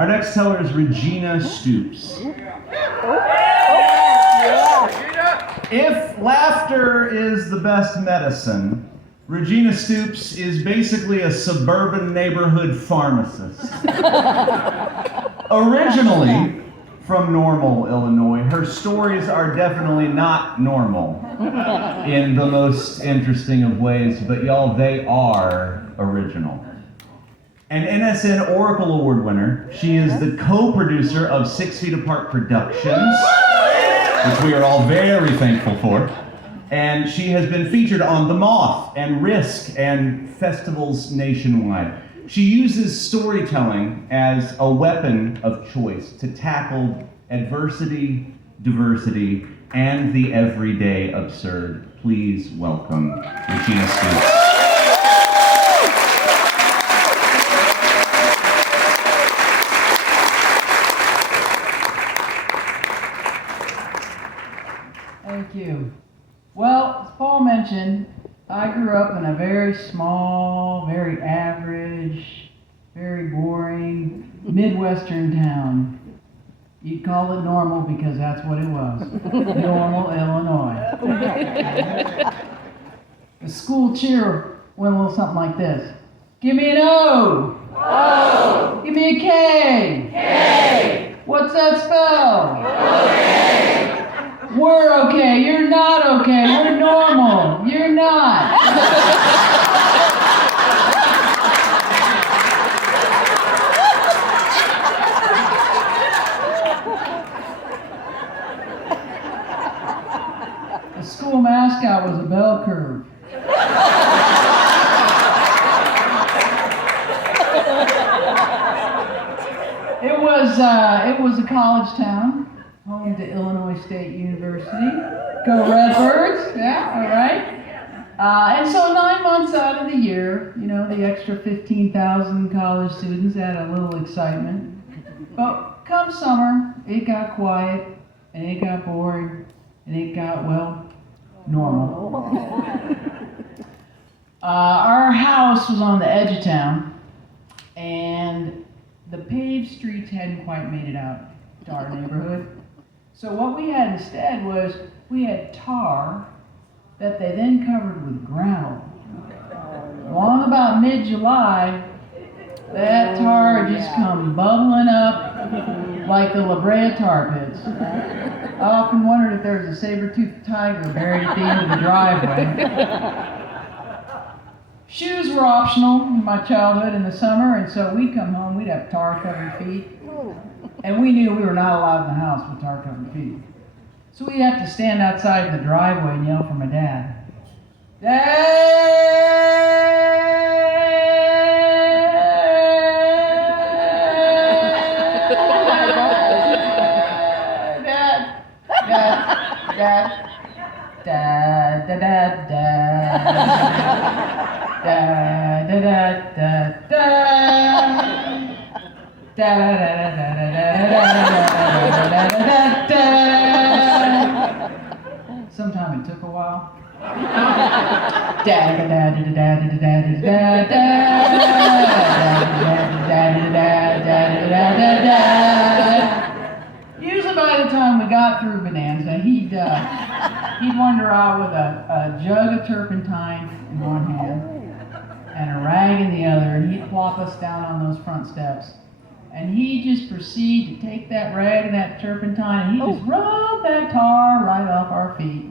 Our next teller is Regina Stoops. If laughter is the best medicine, Regina Stoops is basically a suburban neighborhood pharmacist. Originally from Normal, Illinois, her stories are definitely not normal in the most interesting of ways, but y'all, they are original. An NSN Oracle Award winner, she is the co-producer of 6 Feet Apart Productions, which we are all very thankful for. And she has been featured on The Moth and Risk and festivals nationwide. She uses storytelling as a weapon of choice to tackle adversity, diversity, and the everyday absurd. Please welcome Regina Stoops. Thank you. Well, as Paul mentioned, I grew up in a very small, very average, very boring Midwestern town. You'd call it Normal because that's what it was. Normal, Illinois. The school cheer went a little something like this. Give me an O. O. Give me a K. K. What's that spell? Okay. We're okay. You're not okay. We're normal. You're not. The school mascot was a bell curve. It was a college town, home to Illinois State University. Go Redbirds, yeah, all right. And so 9 months out of the year, you know, the extra 15,000 college students had a little excitement. But come summer, it got quiet, and it got boring, and it got, well, normal. Our house was on the edge of town, and the paved streets hadn't quite made it out to our neighborhood. So what we had instead was we had tar that they then covered with gravel. Along about mid-July, that tar had just come bubbling up like the La Brea tar pits. I often wondered if there was a saber-toothed tiger buried at the end of the driveway. Shoes were optional in my childhood in the summer, and so we'd come home, we'd have tar-covered feet. And we knew we were not allowed in the house with tar-covered feet. So we'd have to stand outside in the driveway and yell for my dad. Sometime it took a while. Usually by the time we got through Bonanza, he'd wander out with a jug of turpentine in one hand and a rag in the other, and he'd plop us down on those front steps. And he'd just proceed to take that rag and that turpentine, and he'd just rub that tar right off our feet.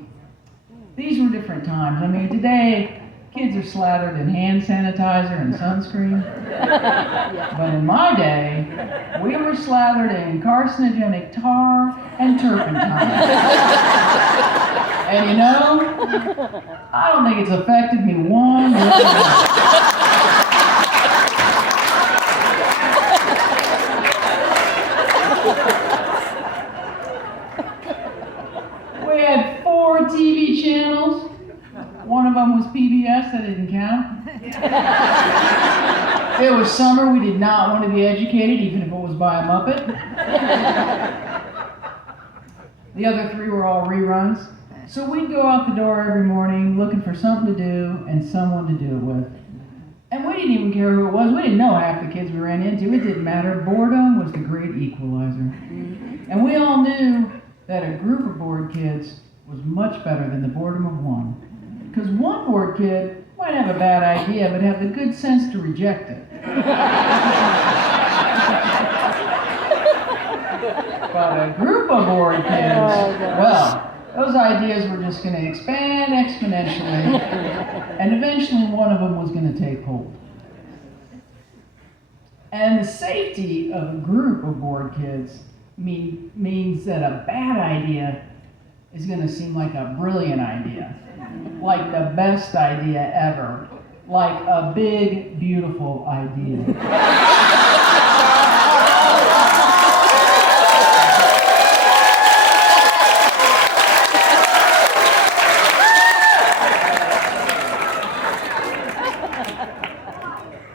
These were different times. I mean, today, kids are slathered in hand sanitizer and sunscreen. But in my day, we were slathered in carcinogenic tar and turpentine. And you know, I don't think it's affected me one bit. We had 4 TV channels. One of them was PBS, that didn't count. It was summer, we did not want to be educated, even if it was by a Muppet. The other 3 were all reruns. So we'd go out the door every morning looking for something to do and someone to do it with. And And we didn't even care who it was. We didn't know half the kids we ran into. It didn't matter. Boredom was the great equalizer. And we all knew that a group of bored kids was much better than the boredom of one. Because one bored kid might have a bad idea, but have the good sense to reject it. But a group of bored kids, well, those ideas were just going to expand exponentially, and eventually one of them was going to take hold. And the safety of a group of bored kids means that a bad idea is going to seem like a brilliant idea, like the best idea ever, like a big, beautiful idea.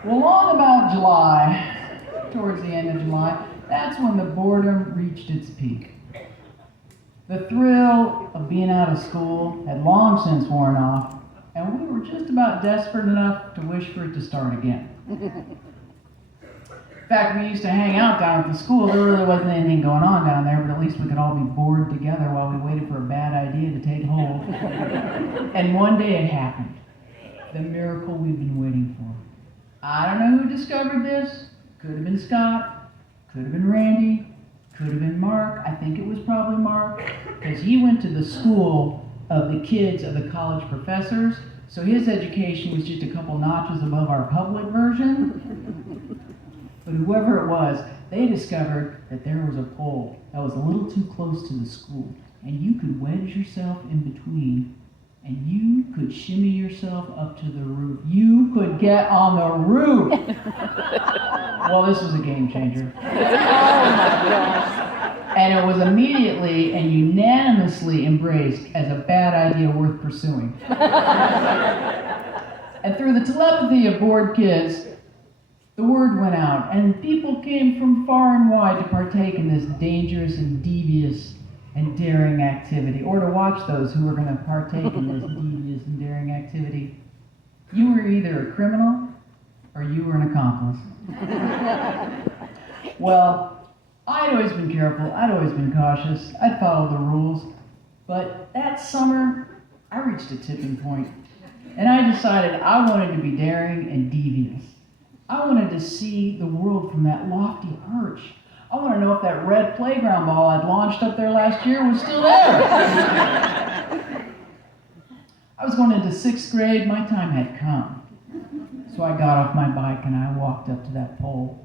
Well, along about July, towards the end of July, that's when the boredom reached its peak. The thrill of being out of school had long since worn off, and we were just about desperate enough to wish for it to start again. In fact, we used to hang out down at the school. There really wasn't anything going on down there, but at least we could all be bored together while we waited for a bad idea to take hold. And one day it happened. The miracle we've been waiting for. I don't know who discovered this. Could have been Scott. Could have been Randy. Could have been Mark. I think it was probably Mark, because he went to the school of the kids of the college professors, so his education was just a couple notches above our public version. But whoever it was, they discovered that there was a pole that was a little too close to the school, and you could wedge yourself in between, and you could shimmy yourself up to the roof. You could get on the roof. Well, this was a game changer. Oh my gosh. And it was immediately and unanimously embraced as a bad idea worth pursuing. And through the telepathy of bored kids, the word went out, and people came from far and wide to partake in this dangerous and devious and daring activity, or to watch those who were going to partake in this devious and daring activity. You were either a criminal or you were an accomplice. Well, I'd always been careful, I'd always been cautious, I'd followed the rules, but that summer, I reached a tipping point, and I decided I wanted to be daring and devious. I wanted to see the world from that lofty perch. I want to know if that red playground ball I'd launched up there last year was still there. I was going into 6th grade, my time had come. So I got off my bike and I walked up to that pole.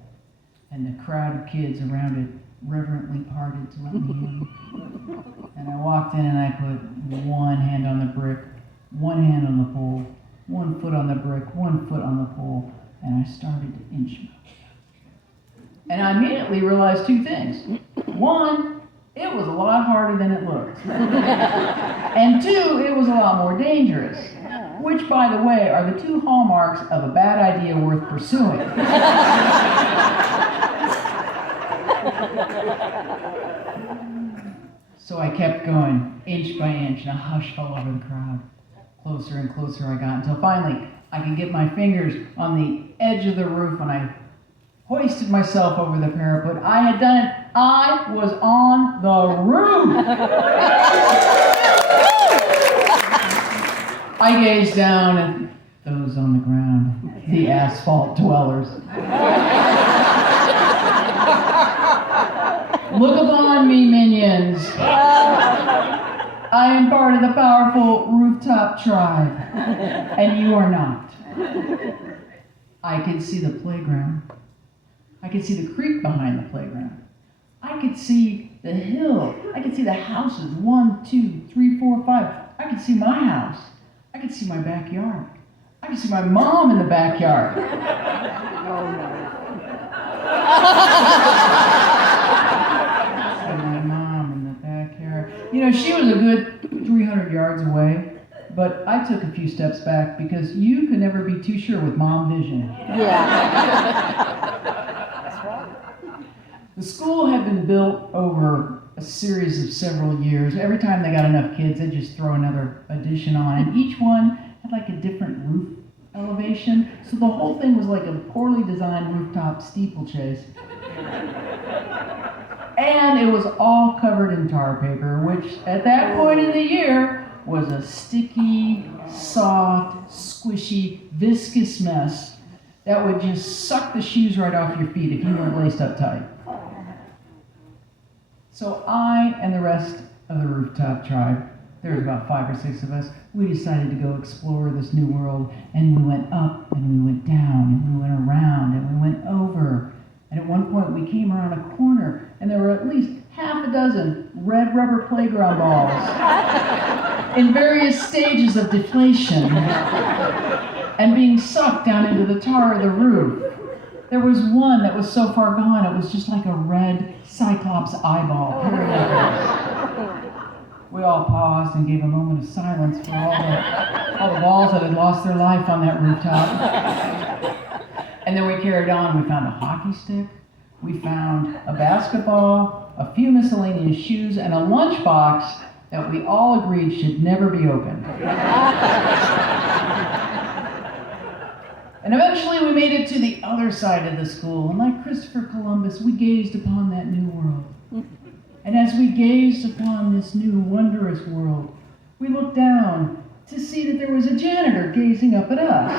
And the crowd of kids around it reverently parted to let me in. And I walked in and I put one hand on the brick, one hand on the pole, one foot on the brick, one foot on the pole, and I started to inch my way up. And I immediately realized two things. One, it was a lot harder than it looked. And two, it was a lot more dangerous. Which, by the way, are the two hallmarks of a bad idea worth pursuing. So I kept going, inch by inch, and a hush fell over the crowd. Closer and closer I got, until finally I could get my fingers on the edge of the roof, and I hoisted myself over the parapet. I had done it. I was on the roof. I gazed down at those on the ground, the asphalt dwellers. Look upon me, minions. I am part of the powerful rooftop tribe, and you are not. I could see the playground. I could see the creek behind the playground. I could see the hill. I could see the houses, 1, 2, 3, 4, 5. I could see my house. I could see my backyard. I could see my mom in the backyard. Oh no. And my mom in the backyard. You know, she was a good 300 yards away, but I took a few steps back because you could never be too sure with mom vision. Yeah. That's right. The school had been built over a series of several years. Every time they got enough kids, they'd just throw another addition on, and each one had like a different roof elevation. So the whole thing was like a poorly designed rooftop steeplechase. And it was all covered in tar paper, which at that point in the year was a sticky, soft, squishy, viscous mess that would just suck the shoes right off your feet if you weren't laced up tight. So I and the rest of the rooftop tribe, there was about 5 or 6 of us, we decided to go explore this new world, and we went up, and we went down, and we went around, and we went over. And at one point we came around a corner, and there were at least half a dozen red rubber playground balls in various stages of deflation and being sucked down into the tar of the roof. There was one that was so far gone, it was just like a red cyclops eyeball. We all paused and gave a moment of silence for all the balls that had lost their life on that rooftop. And then we carried on. We found a hockey stick. We found a basketball, a few miscellaneous shoes, and a lunchbox that we all agreed should never be opened. And eventually we made it to the other side of the school, and like Christopher Columbus, we gazed upon that new world. And as we gazed upon this new wondrous world, we looked down to see that there was a janitor gazing up at us.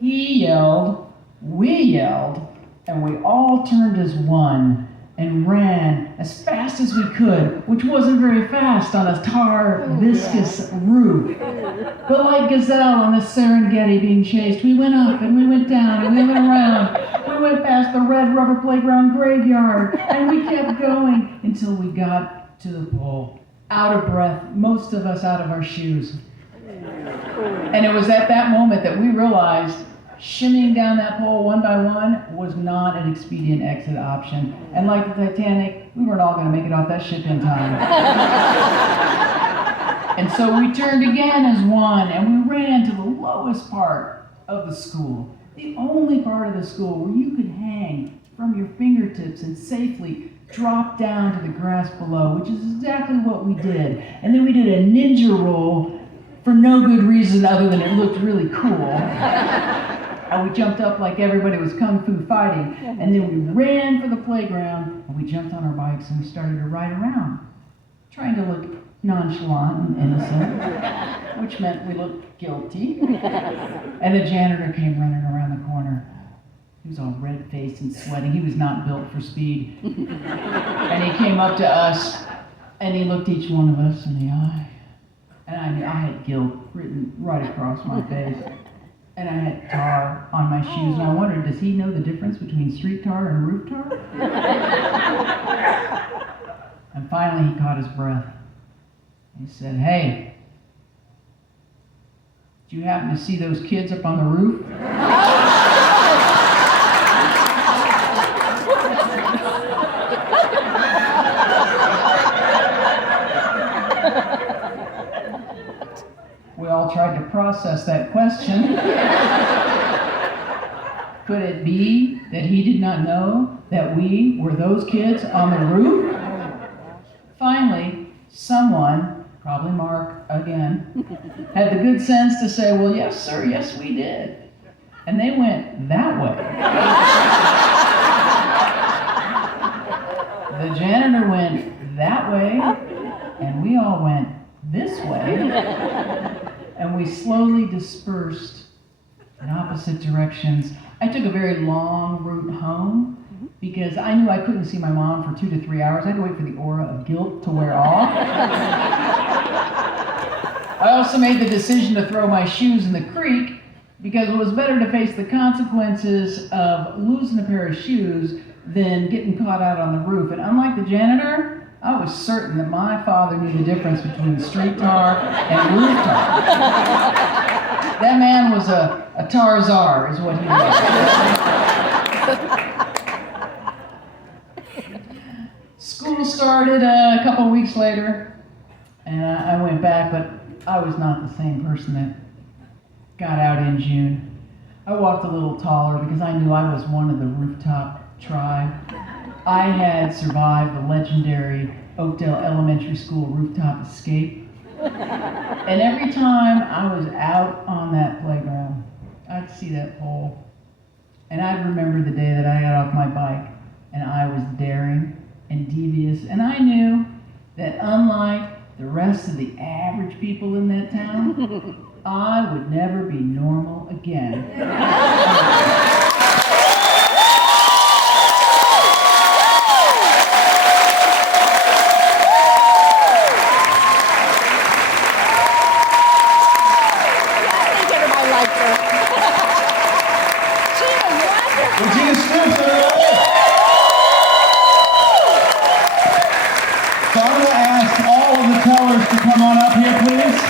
He yelled, we yelled, and we all turned as one and ran as fast as we could, which wasn't very fast on a tar, viscous roof. But like gazelle on the Serengeti being chased, we went up and we went down and we went around. We went past the red rubber playground graveyard, and we kept going until we got to the pole. Out of breath, most of us out of our shoes. And it was at that moment that we realized shimmying down that pole one by one was not an expedient exit option. And like the Titanic, we weren't all going to make it off that ship in time. And so we turned again as one, and we ran to the lowest part of the school. The only part of the school where you could hang from your fingertips and safely drop down to the grass below, which is exactly what we did. And then we did a ninja roll for no good reason other than it looked really cool. And we jumped up like everybody was kung fu fighting. And then we ran for the playground, and we jumped on our bikes and we started to ride around, trying to look nonchalant and innocent, which meant we looked guilty. And the janitor came running around the corner. He was all red-faced and sweating. He was not built for speed. And he came up to us, and he looked each one of us in the eye. And I knew I had guilt written right across my face. And I had tar on my shoes, and I wondered, does he know the difference between street tar and roof tar? And finally he caught his breath. He said, "Hey, did you happen to see those kids up on the roof?" We all tried to process that question. Could it be that he did not know that we were those kids on the roof? Finally, someone, probably Mark again, had the good sense to say, "Well, yes, sir, yes, we did." And they went that way. The janitor went that way, and we all went this way. And we slowly dispersed in opposite directions. I took a very long route home because I knew I couldn't see my mom for 2 to 3 hours. I had to wait for the aura of guilt to wear off. I also made the decision to throw my shoes in the creek because it was better to face the consequences of losing a pair of shoes than getting caught out on the roof. And unlike the janitor, I was certain that my father knew the difference between street tar and roof tar. That man was a tar-czar, is what he was. School started a couple weeks later, and I went back, but I was not the same person that got out in June. I walked a little taller because I knew I was one of the rooftop tribe. I had survived the legendary Oakdale Elementary School rooftop escape. And every time I was out on that playground, I'd see that pole. And I'd remember the day that I got off my bike and I was daring and devious. And I knew that unlike the rest of the average people in that town, I would never be normal again. I think everybody liked her. She was wonderful. Regina Stoops, everybody! So I'm going to ask all of the tellers to come on up here, please.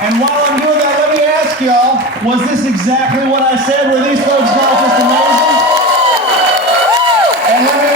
And while I'm doing that, let me ask y'all, was this exactly what I said? Were these folks all just amazing? And let me